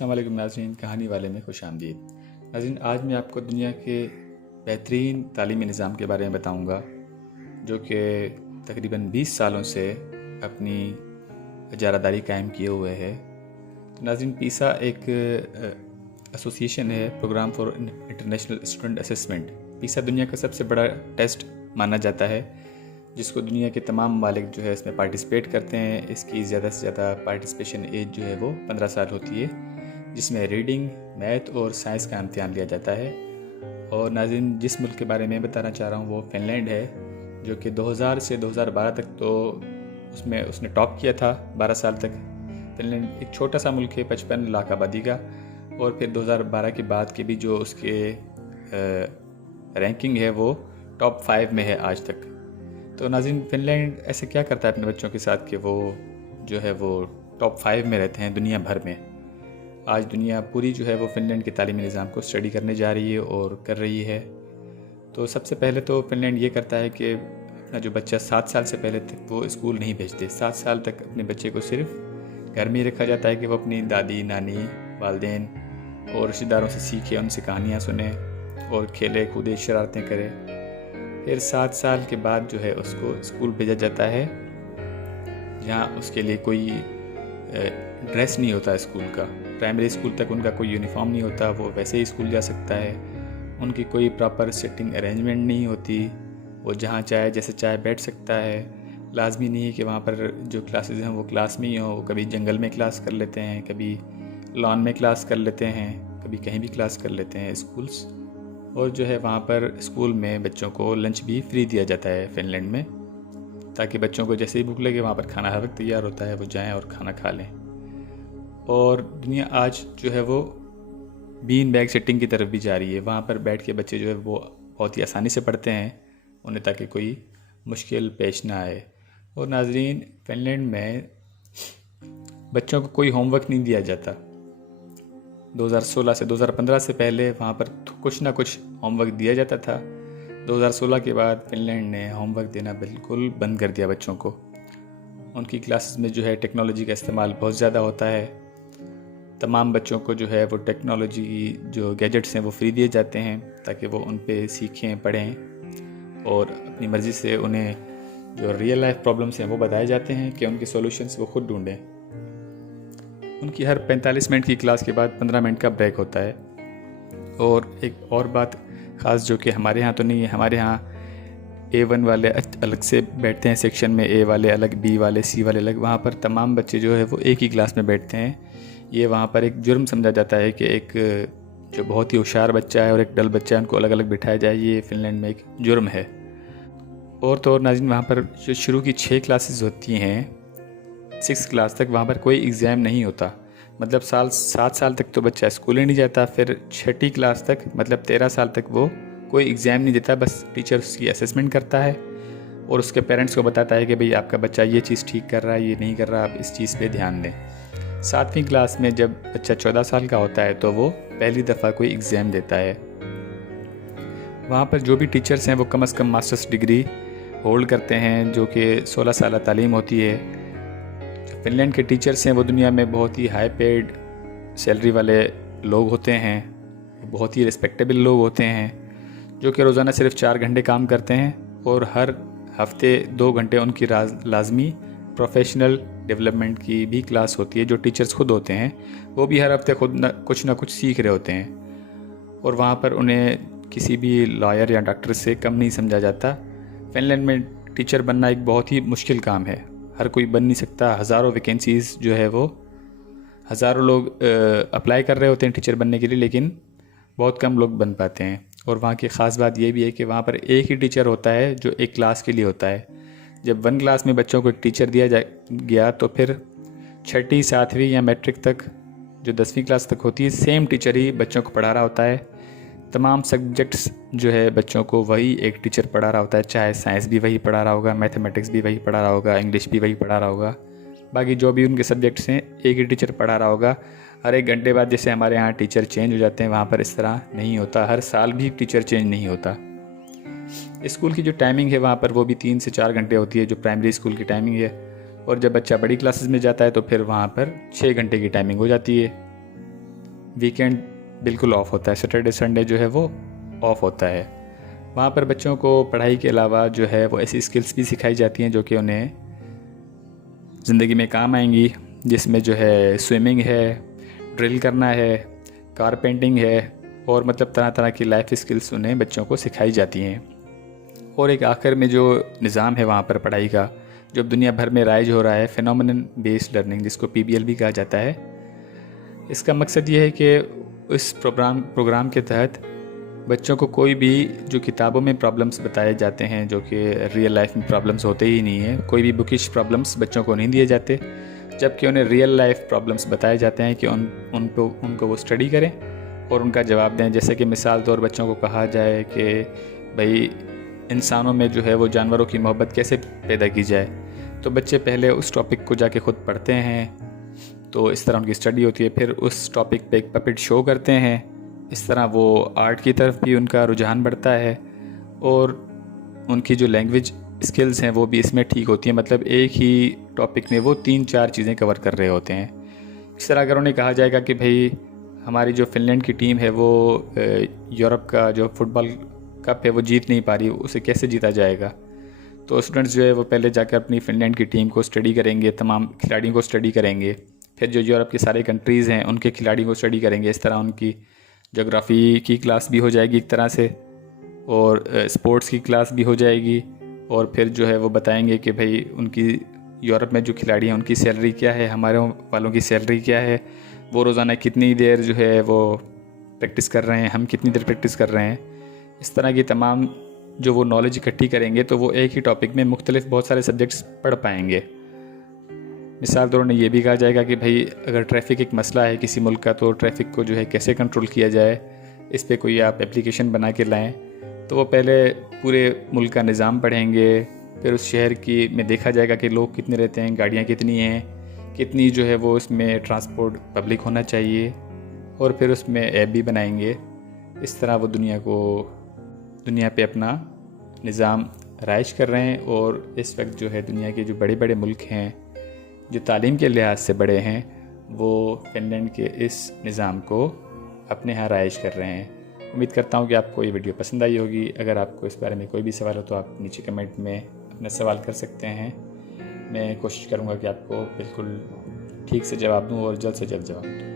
अस्सलाम वालेकुम नाज़रीन, कहानी वाले में खुश आमदीद। नाज़रीन, आज मैं आपको दुनिया के बेहतरीन तालीमी निज़ाम के बारे में बताऊंगा जो कि तकरीबन 20 सालों से अपनी इजारादारी कायम किए हुए है। तो नाज़रीन, पीसा एक एसोसिएशन है, programme for international student assessment. PISA दुनिया का सबसे बड़ा टेस्ट माना जाता है जिसको दुनिया के तमाम ममालिक जो है इसमें पार्टिसिपेट करते हैं। इसकी ज़्यादा से ज़्यादा पार्टिसिपेशन एज जो है वो 15 साल होती है, जिसमें रीडिंग, मैथ और साइंस का इम्तिहान लिया जाता है। और नाज़रीन, जिस मुल्क के बारे में बताना चाह रहा हूँ वो फ़िनलैंड है, जो कि 2000 से 2012 तक तो उसमें उसने टॉप किया था 12 साल तक। फ़िनलैंड एक छोटा सा मुल्क है, 55 लाख आबादी का, और फिर 2012 के बाद के भी जो उसके रैंकिंग है वो टॉप 5 में है आज तक। तो नाज़रीन, फ़िनलैंड ऐसे क्या करता है अपने बच्चों के साथ कि वो जो है वो टॉप 5 में रहते हैं दुनिया भर में। आज दुनिया पूरी जो है वो फ़िनलैंड के तालीमी निज़ाम को स्टडी करने जा रही है और कर रही है। तो सबसे पहले तो फ़िनलैंड ये करता है कि अपना जो बच्चा 7 साल से पहले तक वो स्कूल नहीं भेजते। 7 साल तक अपने बच्चे को सिर्फ घर में ही रखा जाता है कि वो अपनी दादी, नानी, वालदेन और रिश्तेदारों से सीखे, उनसे कहानियाँ सुने और खेले कूदे, शरारतें करे। फिर 7 साल के बाद जो है उसको स्कूल भेजा जाता है, जहाँ उसके लिए कोई ड्रेस नहीं होता है स्कूल का। प्राइमरी स्कूल तक उनका कोई यूनिफॉर्म नहीं होता, वो वैसे ही स्कूल जा सकता है। उनकी कोई प्रॉपर सिटिंग अरेंजमेंट नहीं होती, वो जहाँ चाहे जैसे चाहे बैठ सकता है। लाजमी नहीं है कि वहाँ पर जो क्लासेस हैं वो क्लास में ही हो, वो कभी जंगल में क्लास कर लेते हैं, कभी लॉन में क्लास कर लेते हैं, कभी कहीं भी क्लास कर लेते हैं स्कूल्स। और जो है वहाँ पर स्कूल में बच्चों को लंच भी फ्री दिया जाता है फ़िनलैंड में, ताकि बच्चों को जैसे ही भूख लगे वहाँ पर खाना हर वक्त तैयार होता है, वो जाएं और खाना खा लें। और दुनिया आज जो है वो बीन बैग सेटिंग की तरफ भी जा रही है। वहाँ पर बैठ के बच्चे जो है वो बहुत ही आसानी से पढ़ते हैं उन्हें, ताकि कोई मुश्किल पेश ना आए। और नाजरीन, फ़िनलैंड में बच्चों को कोई होमवर्क नहीं दिया जाता। 2016 से 2015 से पहले वहाँ पर कुछ ना कुछ होमवर्क दिया जाता था। 2016 के बाद फ़िनलैंड ने होमवर्क देना बिल्कुल बंद कर दिया बच्चों को। उनकी क्लासेस में जो है टेक्नोलॉजी का इस्तेमाल बहुत ज़्यादा होता है। तमाम बच्चों को जो है वो टेक्नोलॉजी जो गैजेट्स हैं वो फ्री दिए जाते हैं, ताकि वो उन पे सीखें, पढ़ें और अपनी मर्ज़ी से उन्हें जो रियल लाइफ प्रॉब्लम्स हैं वो बताए जाते हैं कि उनके सॉल्यूशंस वो खुद ढूंढें। उनकी हर 45 मिनट की क्लास के बाद 15 मिनट का ब्रेक होता है। और एक और बात ख़ास जो कि हमारे यहाँ तो नहीं है, हमारे यहाँ A1 वाले अलग से बैठते हैं सेक्शन में, A वाले अलग, B वाले, C वाले अलग। वहाँ पर तमाम बच्चे जो है वो एक ही क्लास में बैठते हैं। ये वहाँ पर एक जुर्म समझा जाता है कि एक जो बहुत ही होशियार बच्चा है और एक डल बच्चा है उनको अलग अलग बिठाया जाए। ये फ़िनलैंड में एक जुर्म है। और तो और नाज़रीन, वहाँ पर जो शुरू की 6 क्लासेस होती हैं 6 क्लास तक, वहाँ पर कोई एग्ज़ाम नहीं होता। मतलब 7 साल तक तो बच्चा स्कूल ही नहीं जाता। फिर 6ठी क्लास तक मतलब 13 साल तक वो कोई एग्ज़ाम नहीं देता, बस टीचर उसकी असेसमेंट करता है और उसके पेरेंट्स को बताता है कि भाई आपका बच्चा ये चीज़ ठीक कर रहा है, ये नहीं कर रहा, आप इस चीज़ पे ध्यान दें। 7वीं क्लास में जब बच्चा 14 साल का होता है तो वो पहली दफ़ा कोई एग्ज़ाम देता है। वहाँ पर जो भी टीचर्स हैं वो कम से कम मास्टर्स डिग्री होल्ड करते हैं, जो कि 16 साल तालीम होती है। जो फ़िनलैंड के टीचर्स हैं वो दुनिया में बहुत ही हाई पेड सैलरी वाले लोग होते हैं, बहुत ही रिस्पेक्टेबल लोग होते हैं, जो कि रोज़ाना सिर्फ 4 घंटे काम करते हैं और हर हफ्ते 2 घंटे उनकी लाजमी प्रोफेशनल डेवलपमेंट की भी क्लास होती है। जो टीचर्स खुद होते हैं वो भी हर हफ्ते खुद कुछ ना कुछ सीख रहे होते हैं और वहाँ पर उन्हें किसी भी लॉयर या डॉक्टर से कम नहीं समझा जाता। फ़िनलैंड में टीचर बनना एक बहुत ही मुश्किल काम है, हर कोई बन नहीं सकता। हज़ारों वैकेंसीज़ जो है वो हज़ारों लोग अप्लाई कर रहे होते हैं टीचर बनने के लिए, लेकिन बहुत कम लोग बन पाते हैं। और वहाँ की ख़ास बात ये भी है कि वहाँ पर एक ही टीचर होता है जो एक क्लास के लिए होता है। जब 1 क्लास में बच्चों को एक टीचर दिया गया तो फिर 6ठी, 7वीं या मैट्रिक तक जो 10वीं क्लास तक होती है सेम टीचर ही बच्चों को पढ़ा रहा होता है। तमाम सब्जेक्ट्स जो है बच्चों को वही एक टीचर पढ़ा रहा होता है, चाहे साइंस भी वही पढ़ा रहा होगा, मैथमेटिक्स भी वही पढ़ा रहा होगा, इंग्लिश भी वही पढ़ा रहा होगा, बाकी जो भी उनके सब्जेक्ट्स हैं एक ही टीचर पढ़ा रहा होगा। हर 1 घंटे बाद जैसे हमारे यहाँ टीचर चेंज हो जाते हैं, वहाँ पर इस तरह नहीं होता। हर साल भी टीचर चेंज नहीं होता। स्कूल की जो टाइमिंग है वहाँ पर वो भी 3 से 4 घंटे होती है, जो प्राइमरी स्कूल की टाइमिंग है। और जब बच्चा बड़ी क्लासेस में जाता है तो फिर वहाँ पर 6 घंटे की टाइमिंग हो जाती है। वीकेंड बिल्कुल ऑफ होता है, सैटरडे संडे जो है वो ऑफ होता है। वहाँ पर बच्चों को पढ़ाई के अलावा जो है वो ऐसी स्किल्स भी सिखाई जाती हैं जो कि उन्हें ज़िंदगी में काम आएंगी, जिसमें जो है स्विमिंग है, ड्रिल करना है, कारपेंटिंग है, और मतलब तरह तरह की लाइफ स्किल्स उन्हें बच्चों को सिखाई जाती हैं। और एक आखिर में जो निज़ाम है वहाँ पर पढ़ाई का, जो दुनिया भर में राइज हो रहा है, फिनोमिनन बेस्ड लर्निंग, जिसको PBL भी कहा जाता है। इसका मकसद ये है कि इस प्रोग्राम के तहत बच्चों को कोई भी जो किताबों में प्रॉब्लम्स बताए जाते हैं, जो कि रियल लाइफ में प्रॉब्लम्स होते ही नहीं हैं, कोई भी बुकिश प्रॉब्लम्स बच्चों को नहीं दिए जाते, जबकि उन्हें रियल लाइफ प्रॉब्लम्स बताए जाते हैं कि उनको वो स्टडी करें और उनका जवाब दें। जैसे कि मिसाल तौर बच्चों को कहा जाए कि भाई इंसानों में जो है वो जानवरों की मोहब्बत कैसे पैदा की जाए, तो बच्चे पहले उस टॉपिक को जाके ख़ुद पढ़ते हैं, तो इस तरह उनकी स्टडी होती है। फिर उस टॉपिक पे एक पपेट शो करते हैं, इस तरह वो आर्ट की तरफ भी उनका रुझान बढ़ता है और उनकी जो लैंग्वेज स्किल्स हैं वो भी इसमें ठीक होती हैं। मतलब एक ही टॉपिक में वो 3-4 चीज़ें कवर कर रहे होते हैं। इस तरह अगर उन्हें कहा जाएगा कि भाई हमारी जो फ़िनलैंड की टीम है वो यूरोप का जो फुटबॉल कप है वो जीत नहीं पा रही, उसे कैसे जीता जाएगा, तो स्टूडेंट्स जो है वो पहले जाकर अपनी फ़िनलैंड की टीम को स्टडी करेंगे, तमाम खिलाड़ियों को स्टडी करेंगे, फिर जो यूरोप के सारे कंट्रीज़ हैं उनके खिलाड़ियों को स्टडी करेंगे। इस तरह उनकी जोग्राफ़ी की क्लास भी हो जाएगी एक तरह से, और स्पोर्ट्स की क्लास भी हो जाएगी। और फिर जो है वो बताएंगे कि भाई उनकी यूरोप में जो खिलाड़ी हैं उनकी सैलरी क्या है, हमारे वालों की सैलरी क्या है, वो रोज़ाना कितनी देर जो है वो प्रैक्टिस कर रहे हैं, हम कितनी देर प्रैक्टिस कर रहे हैं। इस तरह की तमाम जो वो नॉलेज इकट्ठी करेंगे तो वो एक ही टॉपिक में मुख्तलिफ बहुत सारे सब्जेक्ट्स पढ़ पाएंगे। मिसाल तौर ने ये भी कहा जाएगा कि भाई अगर ट्रैफ़िक एक मसला है किसी मुल्क का, तो ट्रैफ़िक को जो है कैसे कंट्रोल किया जाए, इस पे कोई आप एप्लीकेशन बना के लाएं, तो वो पहले पूरे मुल्क का निज़ाम पढ़ेंगे। फिर उस शहर की में देखा जाएगा कि लोग कितने रहते हैं, गाड़ियाँ कितनी हैं, कितनी जो है वो उसमें ट्रांसपोर्ट पब्लिक होना चाहिए, और फिर उसमें ऐप भी बनाएंगे। इस तरह वो दुनिया पे अपना निज़ाम राइज कर रहे हैं। और इस वक्त जो है दुनिया के जो बड़े बड़े मुल्क हैं जो तालीम के लिहाज से बड़े हैं, वो फ़िनलैंड के इस निज़ाम को अपने यहाँ राइज कर रहे हैं। उम्मीद करता हूँ कि आपको ये वीडियो पसंद आई होगी। अगर आपको इस बारे में कोई भी सवाल हो तो आप नीचे कमेंट में अपना सवाल कर सकते हैं। मैं कोशिश करूँगा कि आपको बिल्कुल ठीक से जवाब दूँ और जल्द से जल्द जवाब दूँ।